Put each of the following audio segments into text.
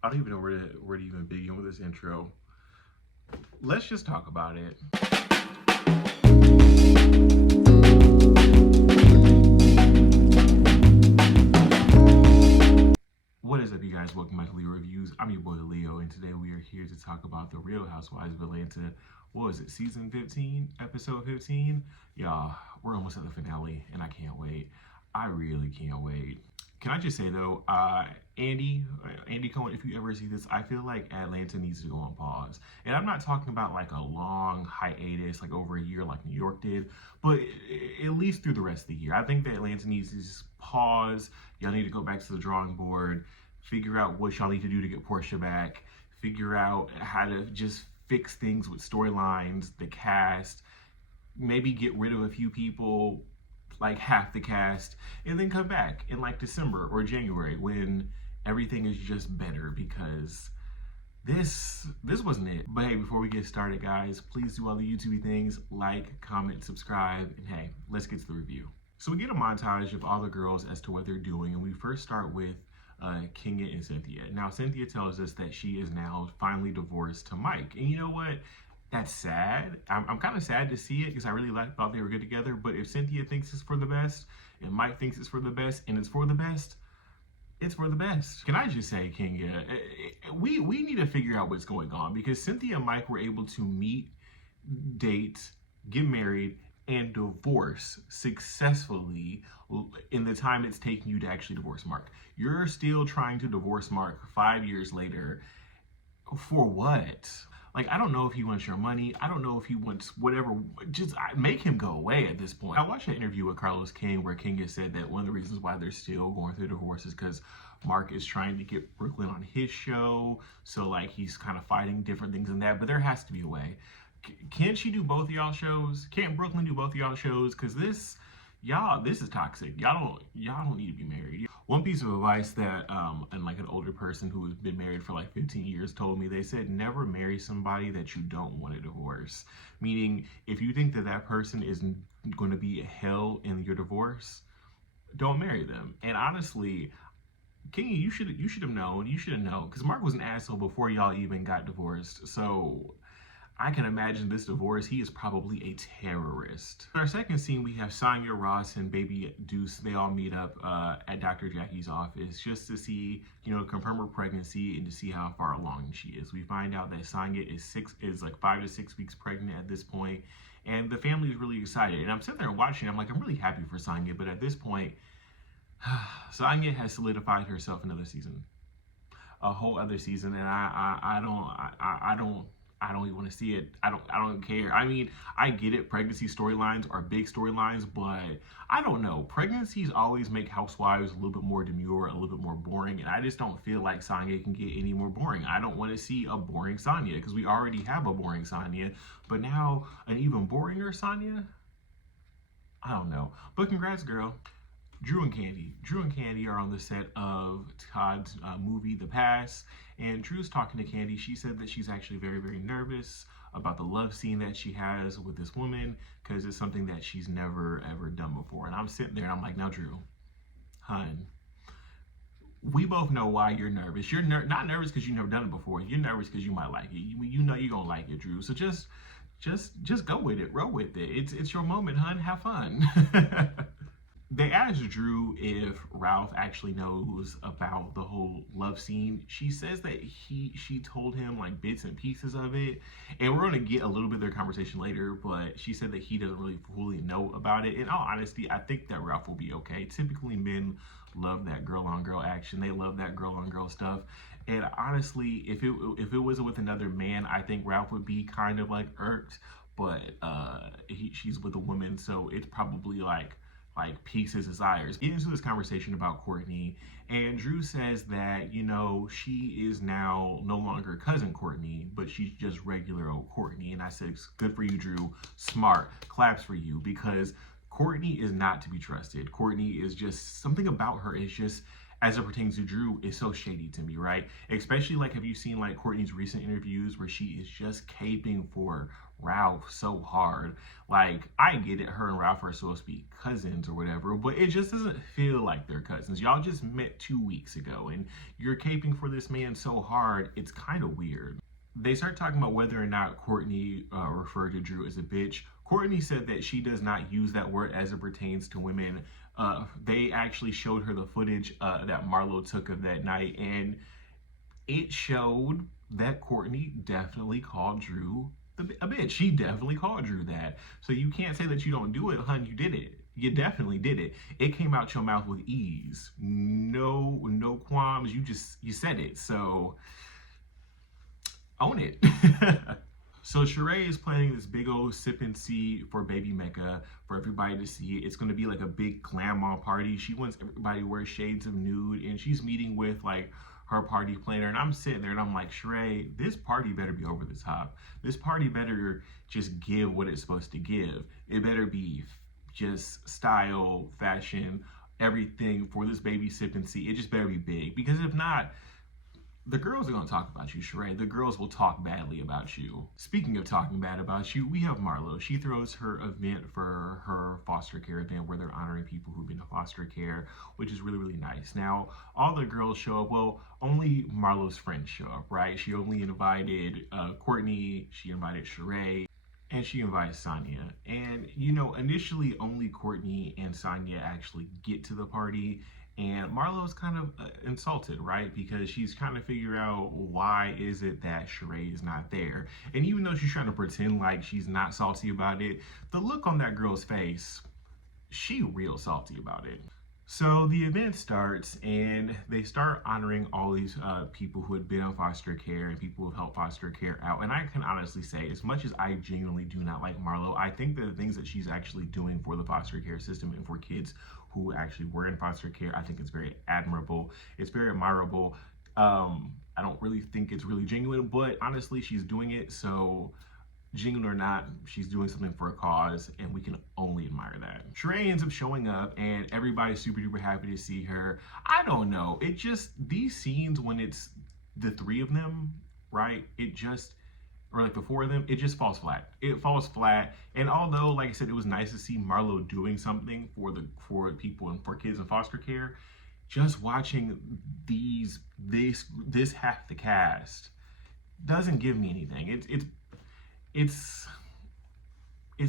I don't even know where to even begin with this intro. Let's just talk about it. What is up, you guys? Welcome back to Leo Reviews. I'm your boy Leo, and today we are here to talk about the Real Housewives of Atlanta. What was it, season 15, episode 15? Y'all, we're almost at the finale, and I can't wait. I really can't wait. Can I just say though, Andy Cohen, if you ever see this, I feel like Atlanta needs to go on pause. And I'm not talking about like a long hiatus, like over a year, like New York did, but at least through the rest of the year. I think that Atlanta needs to just pause. Y'all need to go back to the drawing board, figure out what y'all need to do to get Portia back, figure out how to just fix things with storylines, the cast, maybe get rid of a few people, like half the cast, and then come back in like December or January when everything is just better, because this wasn't it. But hey, before we get started, guys, please do all the YouTube things: like, comment, subscribe, and hey, let's get to the review. So we get a montage of all the girls as to what they're doing, and we first start with Kenya and Cynthia. Now, Cynthia tells us that she is now finally divorced to Mike, and you know what? That's sad. I'm kind of sad to see it because I really thought they were good together. But if Cynthia thinks it's for the best and Mike thinks it's for the best and it's for the best, it's for the best. Can I just say, Kenya, we need to figure out what's going on, because Cynthia and Mike were able to meet, date, get married, and divorce successfully in the time it's taking you to actually divorce Mark. You're still trying to divorce Mark 5 years later. For what? Like, I don't know if he wants your money. I don't know if he wants whatever. Just make him go away at this point. I watched an interview with Carlos King where King has said that one of the reasons why they're still going through divorce is because Mark is trying to get Brooklyn on his show. So, like, he's kind of fighting different things in that. But there has to be a way. Can't she do both of y'all shows? Can't Brooklyn do both of y'all shows? Because this is toxic. Y'all don't need to be married. One piece of advice that and like an older person who has been married for like 15 years told me, they said never marry somebody that you don't want to divorce. Meaning, if you think that that person is going to be a hell in your divorce, don't marry them. And honestly, King, you should have known. You should have known, because Mark was an asshole before y'all even got divorced. So I can imagine this divorce, he is probably a terrorist. In our second scene, we have Sonya, Ross, and baby Deuce. They all meet up at Dr. Jackie's office just to see, confirm her pregnancy and to see how far along she is. We find out that Sonya is like 5 to 6 weeks pregnant at this point, and the family is really excited. And I'm sitting there watching, I'm like, I'm really happy for Sonya, but at this point, Sonya has solidified herself another season, a whole other season, and I don't even want to see it. I don't care. I mean, I get it. Pregnancy storylines are big storylines, but I don't know. Pregnancies always make Housewives a little bit more demure, a little bit more boring, and I just don't feel like Sonya can get any more boring. I don't want to see a boring Sonya, because we already have a boring Sonya, but now an even boringer Sonya? I don't know. But congrats, girl. Drew and Candy are on the set of Todd's movie, The Pass, and Drew's talking to Candy. She said that she's actually very, very nervous about the love scene that she has with this woman, because it's something that she's never, ever done before. And I'm sitting there and I'm like, now, Drew, hun, we both know why you're nervous. You're not nervous because you've never done it before. You're nervous because you might like it. You know you're gonna like it, Drew. So just go with it, roll with it. It's your moment, hun. Have fun. They asked Drew if Ralph actually knows about the whole love scene. She says that she told him like bits and pieces of it, and we're gonna get a little bit of their conversation later, but she said that he doesn't really fully know about it. In all honesty, I think that Ralph will be okay. Typically, men love that girl on girl action. They love that girl on girl stuff. And honestly, if it wasn't with another man, I think Ralph would be kind of like irked. But she's with a woman, so it's probably like piques his desires. Get into this conversation about Courtney, and Drew says that, she is now no longer cousin Courtney, but she's just regular old Courtney. And I said, good for you, Drew. Smart. Claps for you, because Courtney is not to be trusted. Courtney is just, something about her is just as it pertains to Drew is so shady to me, right? Especially like, have you seen like Courtney's recent interviews where she is just caping for Ralph so hard? Like, I get it, her and Ralph are supposed to be cousins or whatever, but it just doesn't feel like they're cousins. Y'all just met 2 weeks ago and you're caping for this man so hard, it's kind of weird. They start talking about whether or not Courtney referred to Drew as a bitch. Courtney said that she does not use that word as it pertains to women. They actually showed her the footage that Marlo took of that night, and it showed that Courtney definitely called Drew a bitch. She definitely called Drew that. So you can't say that you don't do it, hun. You did it. You definitely did it. It came out your mouth with ease. No qualms. You said it. So own it. So Sheree is planning this big old sip and see for baby Mecca for everybody to see. It's going to be like a big glam on party. She wants everybody to wear shades of nude, and she's meeting with like her party planner. And I'm sitting there and I'm like, Sheree, this party better be over the top. This party better just give what it's supposed to give. It better be just style, fashion, everything for this baby sip and see. It just better be big, because if not, the girls are going to talk about you, Sheree. The girls will talk badly about you. Speaking of talking bad about you, we have Marlo. She throws her event for her foster care event where they're honoring people who've been in foster care, which is really, really nice. Now, all the girls show up. Well, only Marlo's friends show up, right? She only invited Courtney. She invited Sheree. And she invites Sonia. And, you know, initially only Courtney and Sonia actually get to the party. And Marlo's kind of insulted, right? Because she's trying to figure out why is it that Sheree is not there. And even though she's trying to pretend like she's not salty about it, the look on that girl's face, she real salty about it. So the event starts and they start honoring all these people who had been in foster care and people who have helped foster care out. And I can honestly say, as much as I genuinely do not like Marlo, I think that the things that she's actually doing for the foster care system and for kids who actually were in foster care, I think it's very admirable. It's very admirable. I don't really think it's really genuine, but honestly, she's doing it. So genuine or not, she's doing something for a cause, and we can only admire that. Sheree ends up showing up, and everybody's super duper happy to see her. I don't know. It just, these scenes when it's the three of them, right? It just, or like the four of them, it just falls flat. It falls flat. And although, like I said, it was nice to see Marlo doing something for people and for kids in foster care, just watching this half the cast doesn't give me anything. It's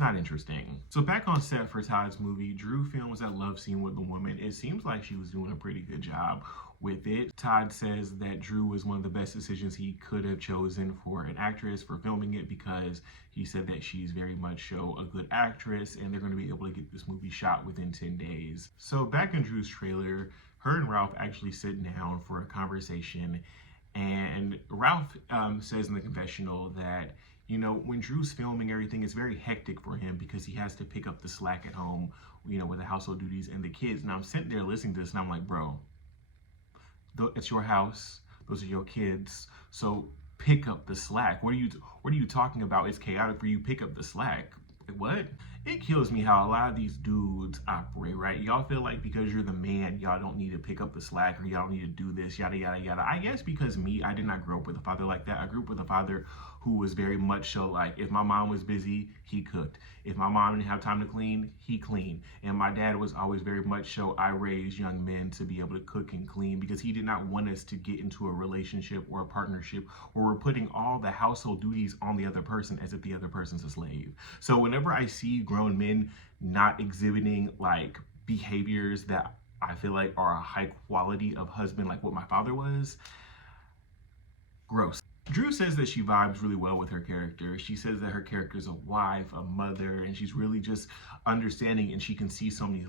not interesting. So back on set for Todd's movie, Drew films that love scene with the woman. It seems like she was doing a pretty good job with it. Todd says that Drew was one of the best decisions he could have chosen for an actress for filming it, because he said that she's very much so a good actress and they're going to be able to get this movie shot within 10 days. So back in Drew's trailer, her and Ralph actually sit down for a conversation, and Ralph says in the confessional that, you know, when Drew's filming everything, it's very hectic for him because he has to pick up the slack at home, you know, with the household duties and the kids. And I'm sitting there listening to this and I'm like, bro, it's your house. Those are your kids. So pick up the slack. What are you talking about? It's chaotic for you. Pick up the slack. What? It kills me how a lot of these dudes operate, right? Y'all feel like because you're the man, y'all don't need to pick up the slack, or y'all don't need to do this, yada, yada, yada. I guess because I did not grow up with a father like that. I grew up with a father who was very much so like, if my mom was busy, he cooked. If my mom didn't have time to clean, he cleaned. And my dad was always very much so, I raised young men to be able to cook and clean, because he did not want us to get into a relationship or a partnership where we're putting all the household duties on the other person as if the other person's a slave. So whenever I see grown men not exhibiting like behaviors that I feel like are a high quality of husband, like what my father was, gross. Drew says that she vibes really well with her character. She says that her character is a wife, a mother, and she's really just understanding, and she can see so many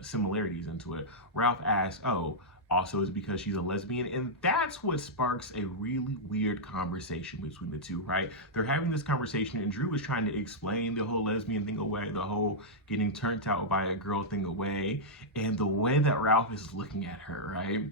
similarities into it. Ralph asks, oh, also is because she's a lesbian, and that's what sparks a really weird conversation between the two, right? They're having this conversation, and Drew is trying to explain the whole lesbian thing away, the whole getting turned out by a girl thing away, and the way that Ralph is looking at her, right?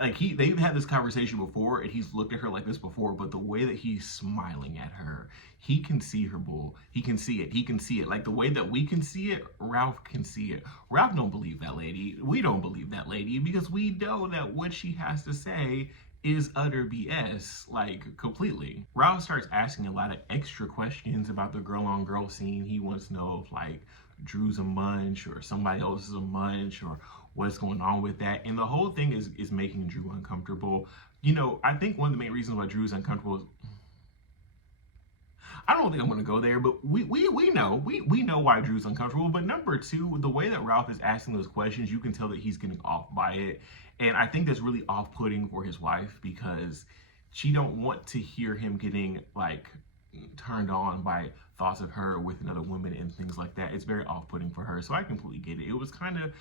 like they've had this conversation before and he's looked at her like this before, but the way that he's smiling at her, he can see her bull. He can see it like the way that we can see it. Ralph can see it. Ralph don't believe that lady. We don't believe that lady because we know that what she has to say is utter BS, like completely. Ralph starts asking a lot of extra questions about the girl on girl scene. He wants to know if like Drew's a munch or somebody else is a munch or what's going on with that. And the whole thing is making Drew uncomfortable. You know, I think one of the main reasons why Drew's uncomfortable is I don't think I'm gonna go there, but we know why Drew's uncomfortable. But number two, the way that Ralph is asking those questions, you can tell that he's getting off by it. And I think that's really off-putting for his wife because she don't want to hear him getting like turned on by thoughts of her with another woman and things like that. It's very off-putting for her. So I completely get it. It was kind of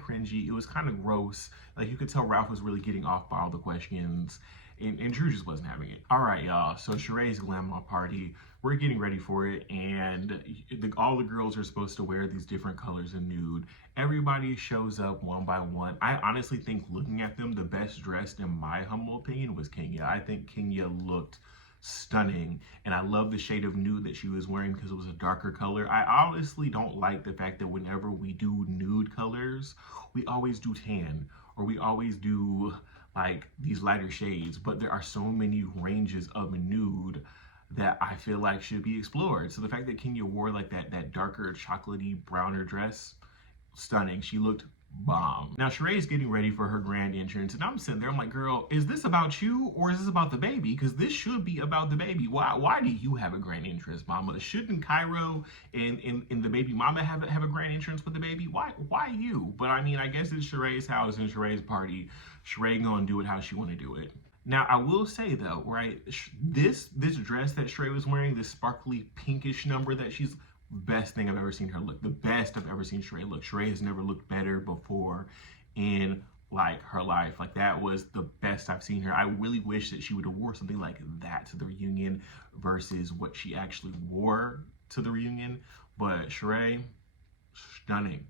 cringy. It was kind of gross. Like you could tell Ralph was really getting off by all the questions. And Drew just wasn't having it. All right, y'all. So Sheree's glamour party. We're getting ready for it, and all the girls are supposed to wear these different colors of nude. Everybody shows up one by one. I honestly think looking at them, the best dressed, in my humble opinion, was Kenya. I think Kenya looked stunning, and I love the shade of nude that she was wearing because it was a darker color. I honestly don't like the fact that whenever we do nude colors, we always do tan, or we always do like these lighter shades, but there are so many ranges of nude that I feel like should be explored. So the fact that Kenya wore like that darker chocolatey browner dress, stunning. She looked bomb. Now Sheree's getting ready for her grand entrance, and I'm sitting there, I'm like, girl, is this about you or is this about the baby? Because this should be about the baby. Why do you have a grand entrance, mama? Shouldn't Cairo and the baby mama have a grand entrance with the baby? Why you? But I mean, I guess it's Sheree's house and Sheree's party. Sheree gonna do it how she want to do it. Now, I will say though, right, this dress that Sheree was wearing, this sparkly pinkish number that she's, best thing I've ever seen her look. The best I've ever seen Sheree look. Sheree has never looked better before in like her life. Like that was the best I've seen her. I really wish that she would have wore something like that to the reunion versus what she actually wore to the reunion. But Sheree, stunning.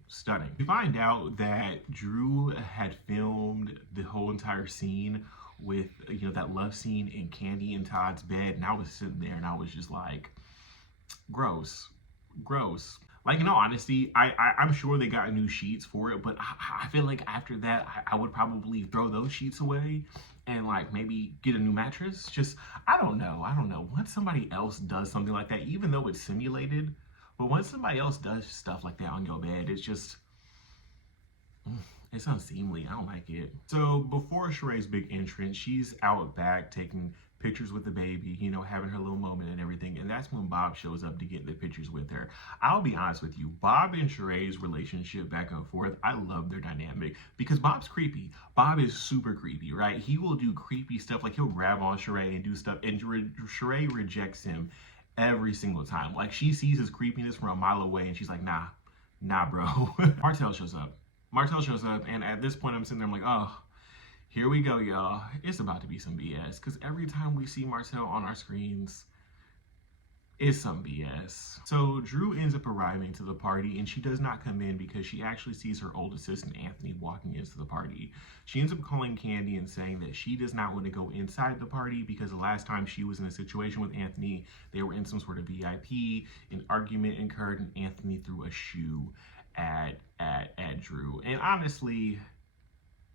We find out that Drew had filmed the whole entire scene with, you know, that love scene in Candy and Todd's bed, and I was sitting there and I was just like, gross. Like, in all honesty, I'm sure they got new sheets for it, but I feel like after that, I would probably throw those sheets away and like maybe get a new mattress. Just, I don't know. Once somebody else does something like that, even though it's simulated, but once somebody else does stuff like that on your bed, it's just, it's unseemly. I don't like it. So before Sheree's big entrance, she's out back taking pictures with the baby, you know, having her little moment and everything. And that's when Bob shows up to get the pictures with her. I'll be honest with you, Bob and Sheree's relationship back and forth, I love their dynamic because Bob's creepy. Bob is super creepy, right? He will do creepy stuff, like he'll grab on Sheree and do stuff, and Sheree rejects him every single time. Like she sees his creepiness from a mile away and she's like, nah, bro. Martell shows up, and at this point I'm sitting there, I'm like, oh, here we go, y'all. It's about to be some BS, because every time we see Martell on our screens, it's some BS. So Drew ends up arriving to the party, and she does not come in because she actually sees her old assistant Anthony walking into the party. She ends up calling Candy and saying that she does not want to go inside the party because the last time she was in a situation with Anthony, they were in some sort of VIP, an argument occurred, and Anthony threw a shoe at Drew. And honestly,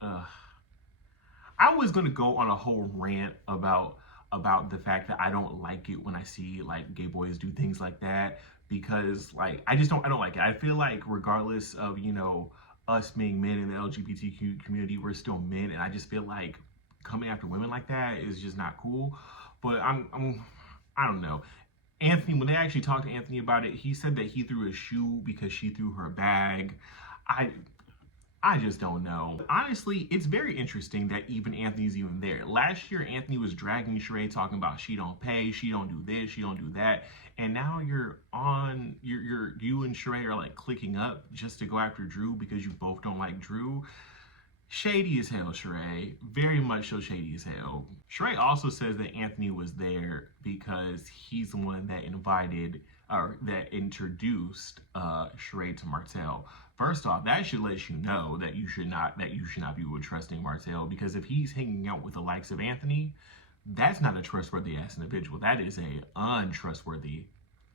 I was gonna go on a whole rant about the fact that I don't like it when I see like gay boys do things like that, because like I don't like it. I feel like regardless of, you know, us being men in the LGBTQ community, we're still men, and I just feel like coming after women like that is just not cool. But I don't know. Anthony, when they actually talked to Anthony about it, he said that he threw a shoe because she threw her bag. I just don't know. Honestly, it's very interesting that even Anthony's even there. Last year, Anthony was dragging Sheree, talking about she don't pay, she don't do this, she don't do that. And now you and Sheree are like clicking up just to go after Drew because you both don't like Drew. Shady as hell, Sheree. Very much so shady as hell. Sheree also says that Anthony was there because he's the one that invited or that introduced Sheree to Martell. First off, that should let you know that you should not be with trusting Martell, because if he's hanging out with the likes of Anthony, that's not a trustworthy ass individual. That is a untrustworthy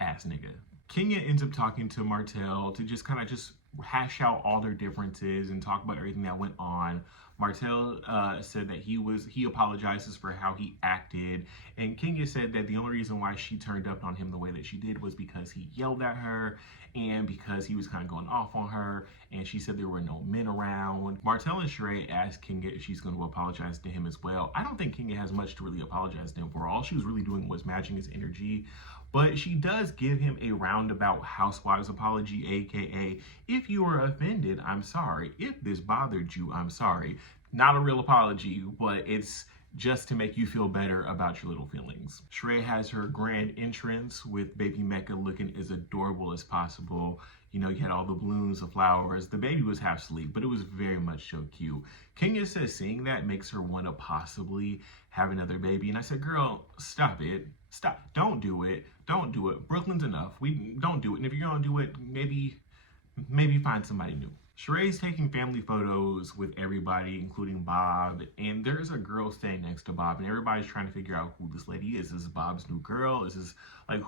ass nigga. Kenya ends up talking to Martell to just kind of just hash out all their differences and talk about everything that went on. Martell said that he apologizes for how he acted, and Kenya said that the only reason why she turned up on him the way that she did was because he yelled at her and because he was kind of going off on her, and she said there were no men around. Martell and Sheree asked Kenya if she's going to apologize to him as well. I don't think Kenya has much to really apologize to him for. All she was really doing was matching his energy. But she does give him a roundabout housewives apology, aka, if you were offended, I'm sorry. If this bothered you, I'm sorry. Not a real apology, but it's just to make you feel better about your little feelings. Sheree has her grand entrance with baby Mecca looking as adorable as possible. You know, you had all the balloons, the flowers. The baby was half asleep, but it was very much so cute. Kenya says seeing that makes her want to possibly have another baby. And I said, girl, stop it. Stop. Don't do it. Don't do it. Brooklyn's enough. We don't do it. And if you're going to do it, maybe find somebody new. Sheree's taking family photos with everybody, including Bob, and there's a girl staying next to Bob, and everybody's trying to figure out who this lady is. Is this Bob's new girl? Is this, like,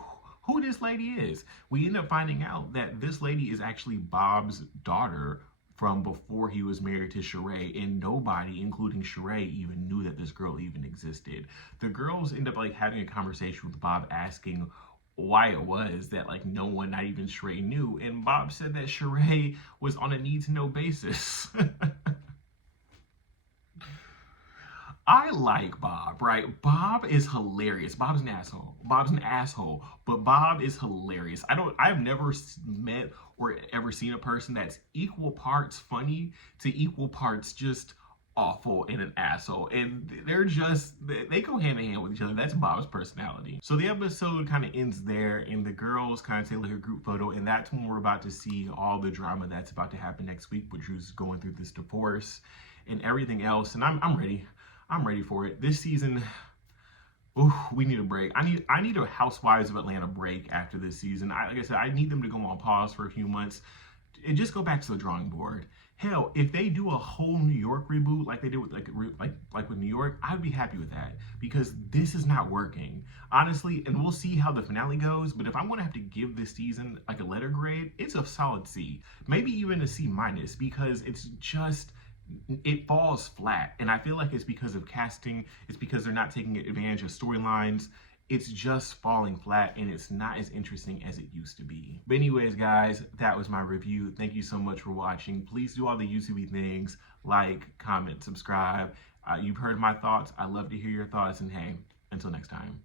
who this lady is? We end up finding out that this lady is actually Bob's daughter from before he was married to Sheree, and nobody, including Sheree, even knew that this girl even existed. The girls end up, like, having a conversation with Bob, asking why it was that, like, no one, not even Sheree, knew, and Bob said that Sheree was on a need-to-know basis. I like Bob, right? Bob is hilarious. Bob's an asshole, but Bob is hilarious. I've never met or ever seen a person that's equal parts funny to equal parts just awful and an asshole, and they go hand in hand with each other. That's Bob's personality. So the episode kind of ends there, and the girls kind of take like a group photo, and that's when we're about to see all the drama that's about to happen next week, which is going through this divorce and everything else. And I'm ready for it. This season, ooh, we need a break. I need a Housewives of Atlanta break after this season. Like I said, I need them to go on pause for a few months and just go back to the drawing board. Hell, if they do a whole New York reboot like they did with like with New York, I'd be happy with that, because this is not working, honestly. And we'll see how the finale goes. But if I'm going to have to give this season like a letter grade, it's a solid C, maybe even a C minus, because it falls flat. And I feel like it's because of casting. It's because they're not taking advantage of storylines. It's just falling flat, and it's not as interesting as it used to be. But anyways, guys, that was my review. Thank you so much for watching. Please do all the YouTube things, like, comment, subscribe. You've heard my thoughts. I love to hear your thoughts, and hey, until next time.